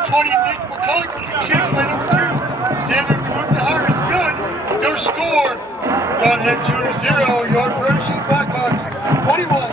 Number 20, Nick McCulloch with the kick by number 2. Xander with DeHart is good. Their score, Ron Head Jr. 0, yard Prairie Blackhawks 21.